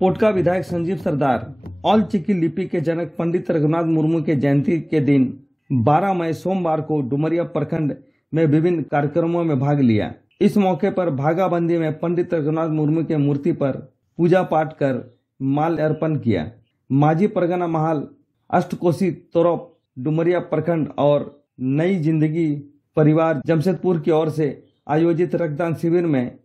पोटका विधायक संजीव सरदार ऑल चिकी लिपि के जनक पंडित रघुनाथ मुर्मू के जयंती के दिन 12 मई सोमवार को डुमरिया प्रखंड में विभिन्न कार्यक्रमों में भाग लिया। इस मौके पर भागाबंदी में पंडित रघुनाथ मुर्मू के मूर्ति पर पूजा पाठ कर माल अर्पण किया। माजी परगना महाल अष्टकोशी तोरप डुमरिया प्रखंड और नई जिंदगी परिवार जमशेदपुर की ओर से आयोजित रक्तदान शिविर में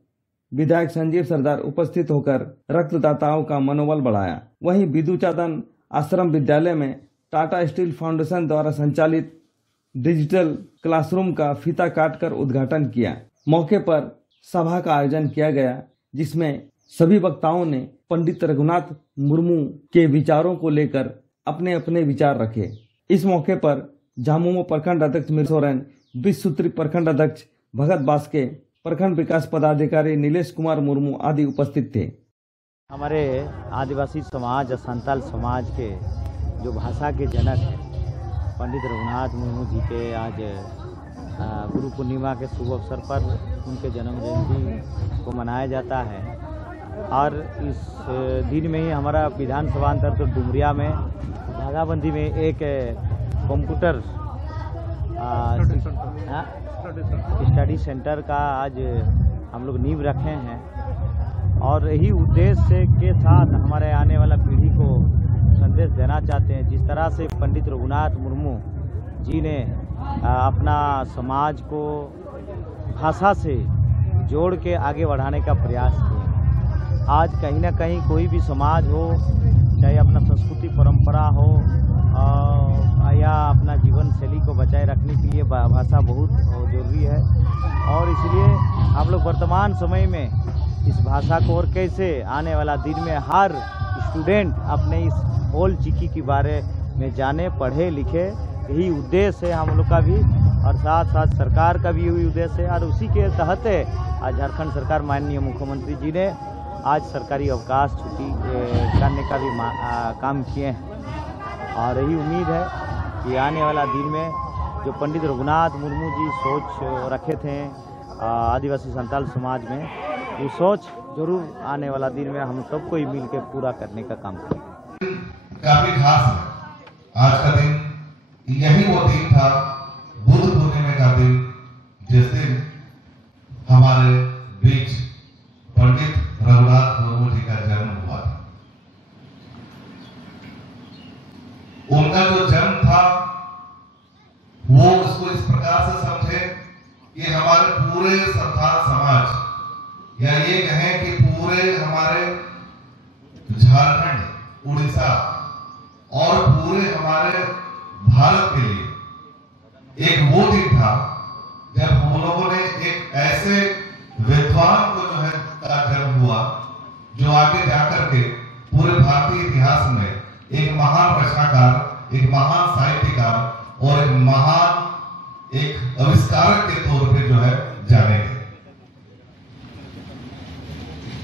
विधायक संजीव सरदार उपस्थित होकर रक्तदाताओं का मनोबल बढ़ाया। वहीं विदुचादन आश्रम विद्यालय में टाटा स्टील फाउंडेशन द्वारा संचालित डिजिटल क्लासरूम का फीता काटकर उद्घाटन किया। मौके पर सभा का आयोजन किया गया, जिसमें सभी वक्ताओं ने पंडित रघुनाथ मुर्मू के विचारों को लेकर अपने अपने विचार रखे। इस मौके पर झामुमो प्रखंड अध्यक्ष मीर सोरेन, 20 सूत्री प्रखंड अध्यक्ष भगत बास्के, प्रखंड विकास पदाधिकारी नीलेश कुमार मुर्मू आदि उपस्थित थे। हमारे आदिवासी समाज और संताल समाज के जो भाषा के जनक हैं पंडित रघुनाथ मुर्मू जी के आज गुरु पूर्णिमा के शुभ अवसर पर उनके जन्म जयंती को मनाया जाता है। और इस दिन में ही हमारा विधानसभा अंतर्गत डुमरिया में भागाबंदी में एक कंप्यूटर स्टडी सेंटर का आज हम लोग नींव रखे हैं और यही उद्देश्य के साथ हमारे आने वाला पीढ़ी को संदेश देना चाहते हैं। जिस तरह से पंडित रघुनाथ मुर्मू जी ने अपना समाज को भाषा से जोड़ के आगे बढ़ाने का प्रयास किया। आज कहीं ना कहीं कोई भी समाज हो, चाहे अपना संस्कृति परंपरा हो या अपना जीवन शैली को बचाए रखने के लिए भाषा बहुत जरूरी है। और इसलिए हम लोग वर्तमान समय में इस भाषा को और कैसे आने वाला दिन में हर स्टूडेंट अपने इस ओल चिकी के बारे में जाने, पढ़े लिखे, यही उद्देश्य है हम लोग का भी और साथ साथ सरकार का भी यही उद्देश्य है। और उसी के तहत आज झारखंड सरकार माननीय मुख्यमंत्री जी ने आज सरकारी अवकाश छुट्टी करने का भी काम किए हैं। और यही उम्मीद है कि आने वाला दिन में जो पंडित रघुनाथ मुर्मू जी सोच रखे थे आदिवासी संताल समाज में, वो सोच जरूर आने वाला दिन में हम सबको ही मिल के पूरा करने का काम करेंगे। काफी खास है आज का दिन। यही वो दिन था बुद्ध पूर्णिमा का दिन, जिस दिन हमारे बीच पंडित रघुनाथ मुर्मू जी का जन्म हुआ था। उनका जो जन्म था वो उसको इस प्रकार से समझे कि हमारे पूरे संथाल समाज या ये कहें कि पूरे हमारे झारखंड, उड़ीसा और पूरे हमारे भारत के लिए एक वो दिन था जब हम लोगों ने एक ऐसे विद्वान को जो है का जन्म हुआ जो आगे जाकर के पूरे भारतीय इतिहास में एक महान रचनाकार, एक महान साहित्यकार और एक महान एक आविष्कारक के तौर पे जो है जाने गए।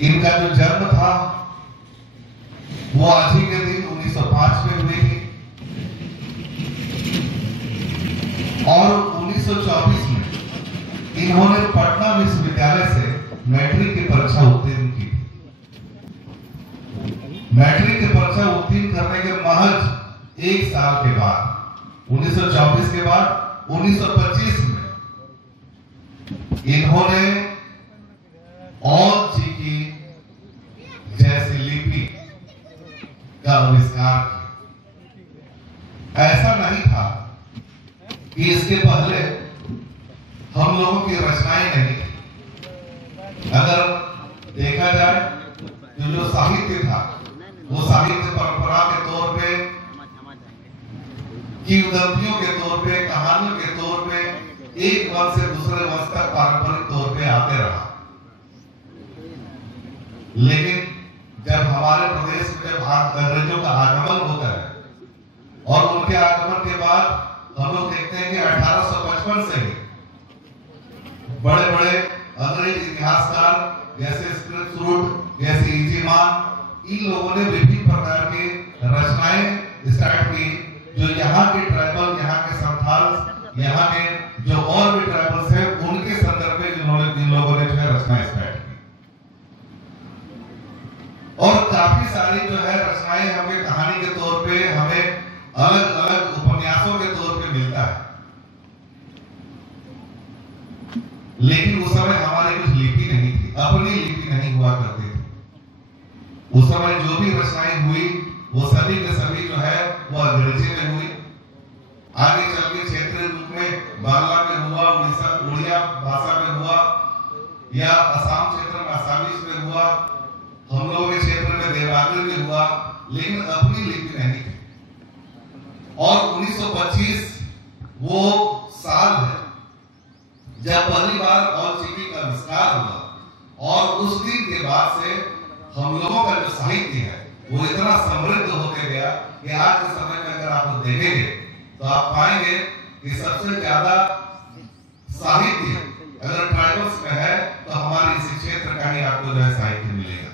इनका जो जन्म था वो आज ही के दिन 1905 में हुई थी और 1924 में इन्होंने पटना विश्वविद्यालय से मैट्रिक की परीक्षा उत्तीर्ण की। मैट्रिक की परीक्षा उत्तीर्ण करने के महज 1 साल के बाद 1924 के बाद 1925 में इन्होंने ऑल चिकी जैसी लिपि का आविष्कार किया। ऐसा नहीं था कि इसके पहले हम लोगों की रचनाएं नहीं थी। अगर देखा जाए तो जो साहित्य था वो साहित्य परंपरा के तौर पे, किंवदंतियों के तौर पे, कहानियों के तौर पे एक वंश से दूसरे वंश तक पारंपरिक तौर पे आते रहा। लेकिन जब हमारे प्रदेश में जब अंग्रेजों का आगमन होता है और उनके आगमन के बाद हम लोग देखते हैं कि 1855 से ही बड़े बड़े अंग्रेज इतिहासकार जैसे स्प्रिंगफील्ड, जैसे इजीमान, इन लोगों ने विभिन्न प्रकार की रचनाएं स्टार्ट की जो यहाँ के ट्राइबल, यहाँ के संथाल, यहाँ के जो और भी ट्राइबल्स हैं उनके संदर्भ में इन लोगों ने जो है रचना स्टार्ट की। और काफी सारी जो है रचनाएं हमें कहानी के तौर पे, हमें अलग अलग उपन्यासों के तौर पे मिलता है। लेकिन उस समय हमारी कुछ लिपि नहीं थी, अपनी लिपि नहीं हुआ करती थी। उस समय जो भी रचनाएं हुई वो सभी के सभी जो है वो अंग्रेजी में हुई। आगे चल के क्षेत्रीय रूप में बांग्ला में हुआ, उड़िया भाषा में हुआ, या असम क्षेत्र में आसामीज में हुआ, हम लोगों के क्षेत्र में देवनागरी में हुआ, लेकिन अपनी लिपि नहीं थी। और 1925 वो साल है जब पहली बार औलचिकी का आविष्कार हुआ, और उस दिन के बाद से हम लोगों का जो साहित्य है वो इतना समृद्ध होते गया कि आज के समय में अगर आप देखेंगे तो आप पाएंगे कि सबसे ज्यादा साहित्य अगर ट्राइबल्स में है तो हमारे इस क्षेत्र का ही आपको जो है साहित्य मिलेगा।